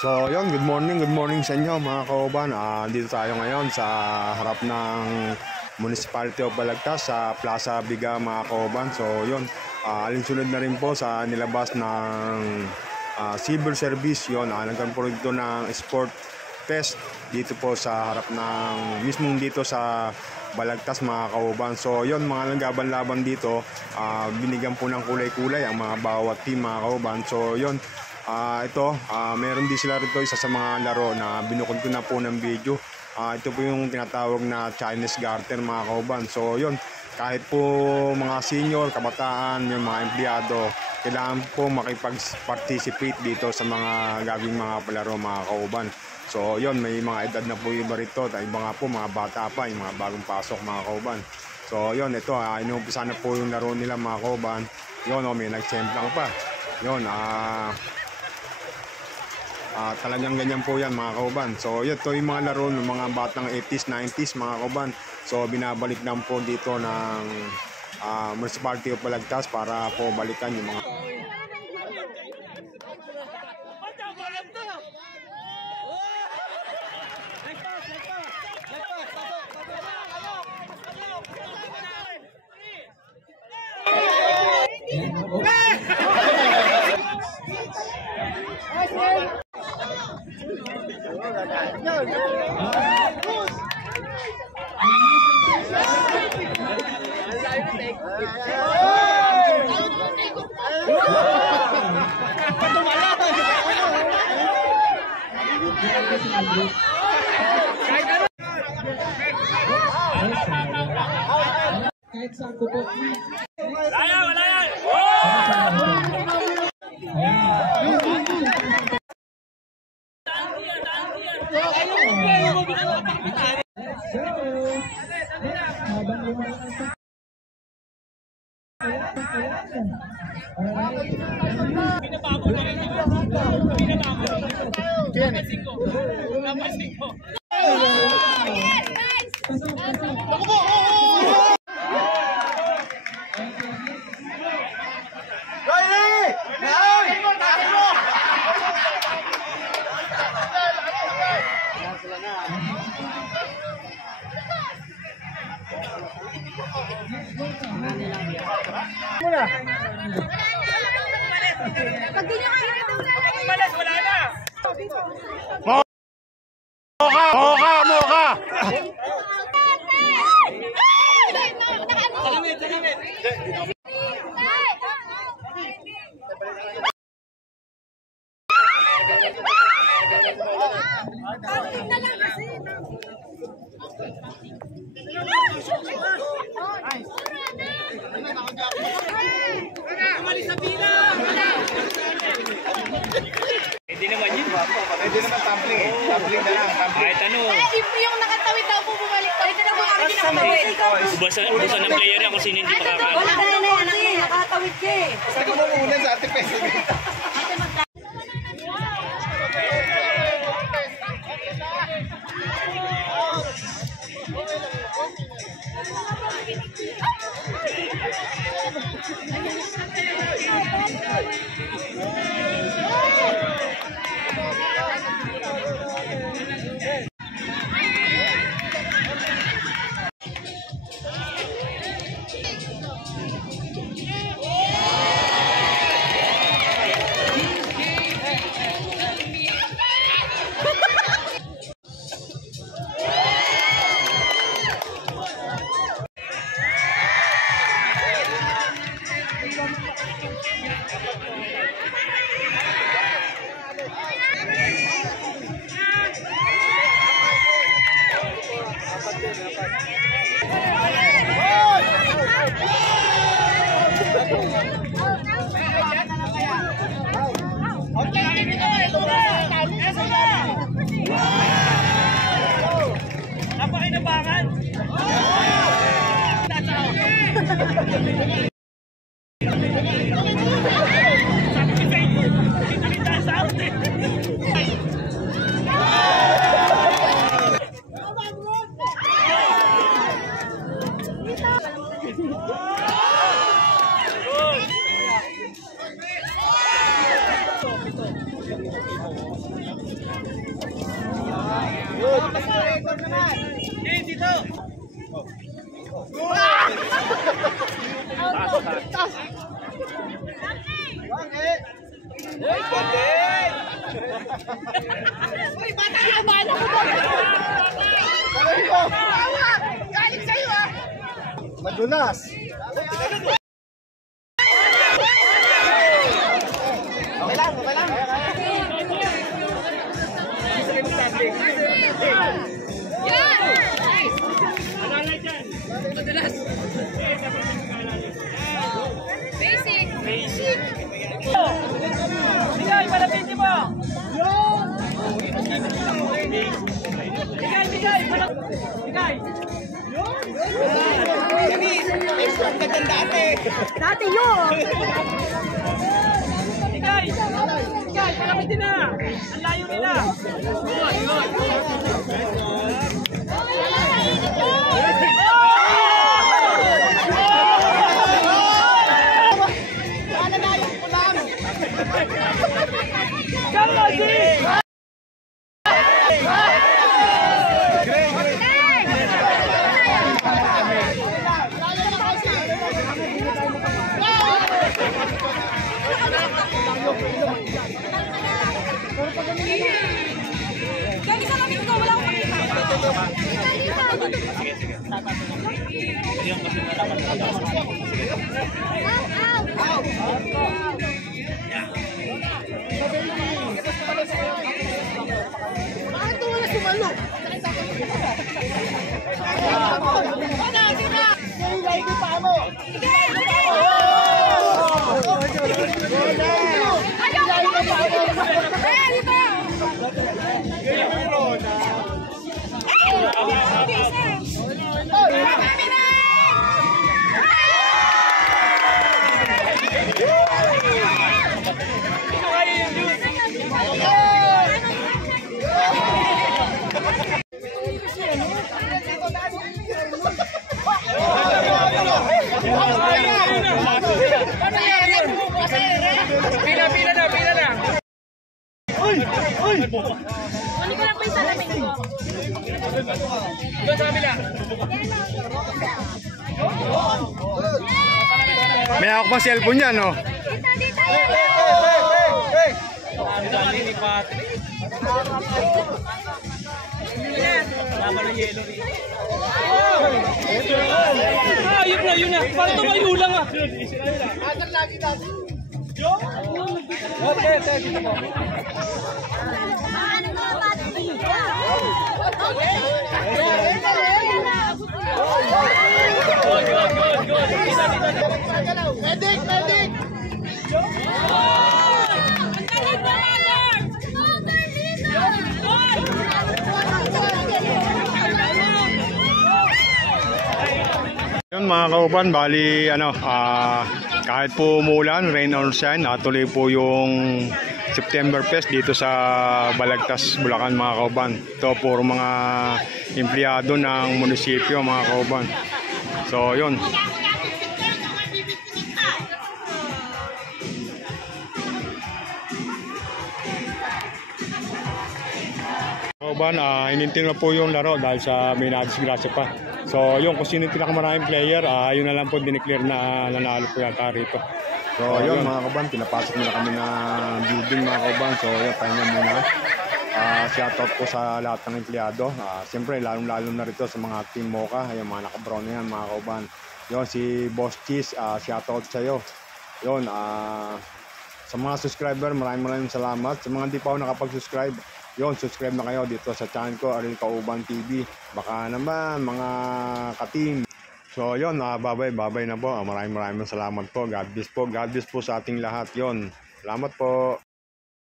So yun, good morning sa inyo mga kauban. Dito tayo ngayon sa harap ng Municipality of Balagtas sa Plaza Biga mga kauban. So yun, alinsunod na rin po sa nilabas ng civil service. Yun, nagkaroon po dito ng sport fest dito po sa harap ng mismong dito sa Balagtas mga kauban. So yun, mga naglaban-laban dito, binigyan po ng kulay-kulay ang mga bawat team mga kauban. So yun, meron din sila rito isa sa mga laro na binukod ko na po ng video. Ito po yung tinatawag na Chinese Garter mga kauban. So yun, kahit po mga senior, kabataan, yung mga empleyado, kailangan po makipag-participate dito sa mga gagawing mga palaro mga kauban. So yun, may mga edad na po iba rito, iba nga po mga bata pa, yung mga bagong pasok mga kauban. So yun, ito inuumpisa na po yung laro nila mga kauban. Yun, may nag-semplang pa. Yun, talagang ganyan po yan mga kauban. So ito yung mga laro ng mga batang 80s, 90s mga kauban. So binabalik lang po dito ng Municipality of Balagtas para po balikan yung mga kahit saan ko po. Wala yan! Moka! Hindi naman yun. Hindi naman tumbling eh. Tumbling na lang. Kahit ano. Yung nakatawid daw po bumalik. Ito na po kami nakatawid. Ubasan ng player yan kung sino hindi makakaano. Wala na yan. Nakatawid ka eh. Sabi mo muna sa Ate Peso. Napakinabangan! Uy, bata ka, bala ko ba? Galing sa'yo ah! Madulas. Okay lang, okay lang. Yan! Basic! Basic! Bigay, malapitin mo! Bigay, bigay! Bigay! Expert ka dyan dati. Dati yun! Bigay! Bigay, malapitin na! Ang layo nila! Good, good! Gagi sa kami ko, wala akong makita. Bakit ito wala sumalo? Ano, sira? Nalilay ko pa mo. Sige! Ayaw ko pa mo! Eh, dito! Pila na, pila na! Kunin ko lang po yung salamin ko. Doon sa kabila! May ako pa cellphone yan, no? Dito, dito! Laban ng yelo. Yun na. Parang tumayo lang ah. Okay, dito po. Ano na ba? Good. Medic, medic. Yun mga kauban, bali kahit po umulan, rain or shine, tuloy po yung September Fest dito sa Balagtas, Bulacan mga kauban. Ito puro mga empleyado ng munisipyo mga kauban. So yun. Kauban, inintin na po yung laro dahil sa may nadisgrasya pa. So yun, kung sino yung pinakamaraming player, yun na lang po dineclare na nanalo po yata rito. So yun mga kauban, pinapasok nila kami na building mga kauban. So yun, pahinga muna. Shoutout po sa lahat ng empleyado. Siyempre, lalong-lalo na rito sa mga Team Mocha, yung mga nakabrown na yan mga kauban. Yun, si Boss Cheese, shoutout sa'yo. Yun, sa mga subscriber, maraming salamat. Sa mga hindi pa ako nakapag-subscribe, yun, subscribe na kayo dito sa channel ko, Ariel Kauban TV. Baka naman, mga ka-team. So yun, babay na po. Maraming salamat po. God bless po sa ating lahat. Yun, salamat po.